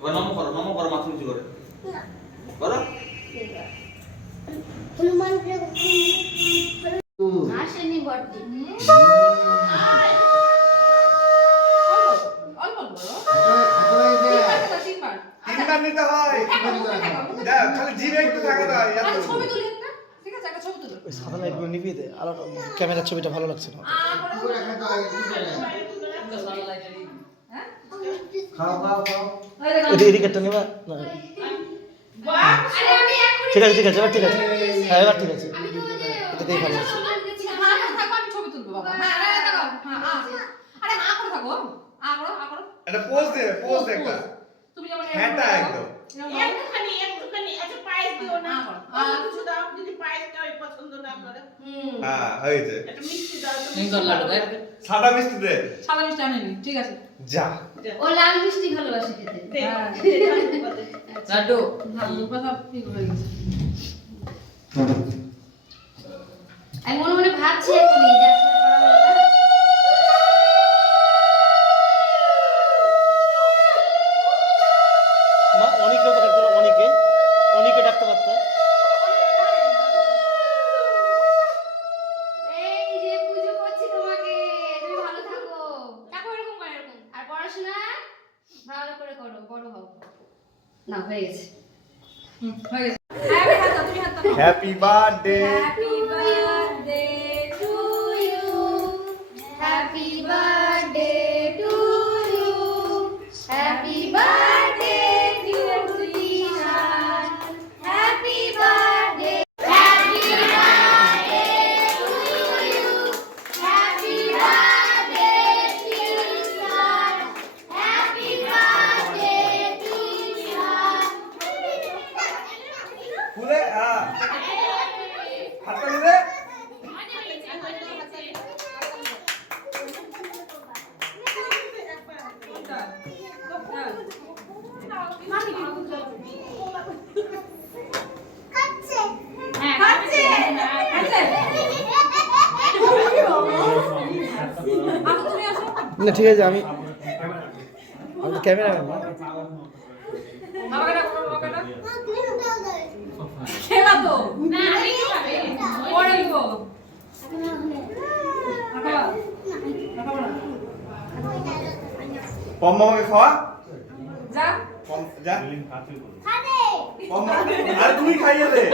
এবার নমো করো মাথা নিচু করে করো হনুমান আসেনি বড়দি তিনবার নিতে হয় যা খালি জিভে একটু থাকে না ছবি তুলি একটা ঠিক আছে একটা ছবি তুলি ওই সাদা লাইটগুলো নিভিয়ে দে আলো ক্যামেরার ছবিটা ভালো লাগছে না এদিকে একটা নেবা না ঠিক আছে এবার ঠিক আছে হ্যাঁ এবার ঠিক আছে এটাতেই ভালো আছে ছবি তুলবো বাবা হ্যাঁ আরে হ্যাঁ করে থাকো আ করো এটা পোজ দে একটা তুমি যেমন হ্যাঁটা একদম একটুখানি আচ্ছা পায়েস দিও না কিছু দাও যদি পায়েসটা ওই পছন্দ না করে হ্যাঁ হয়েছে একটা মিষ্টি দাও সাদা মিষ্টি দে সাদা মিষ্টি আনেনি ঠিক আছে যা ও লাল মিষ্টি ভালোবাসে খেতে লাড্ডু কথা কি হয়ে গেছে আমি মনে মনে ভাবছি এখনই যে আসলে করা হলো না মা অনেকেও তো ডাকতে অনেকে ডাকতে পারতো এই যে পূজো করছি তোমাকে তুমি ভালো থাকো থাকো এরকম করে এরকম আর পড়াশোনা ভালো করে করো বড় হও না হয়ে গেছে হয়ে গেছে হ্যাঁ হাত দাও, তুমি হাত দাও happy birthday happy birthday to you happy birthday to you happy birthday dear Dishan happy birthday happy birthday to you happy birthday Dishan happy birthday Dishan ফুলে হাতটা নিলে না ঠিক আছে আমি ক্যামেরাম্যান খেলা তো না আমি কি খাবে পরে দিব পম্মাকে খাওয়া যা যা পম্মা আরে তুমি খাইয়ে দে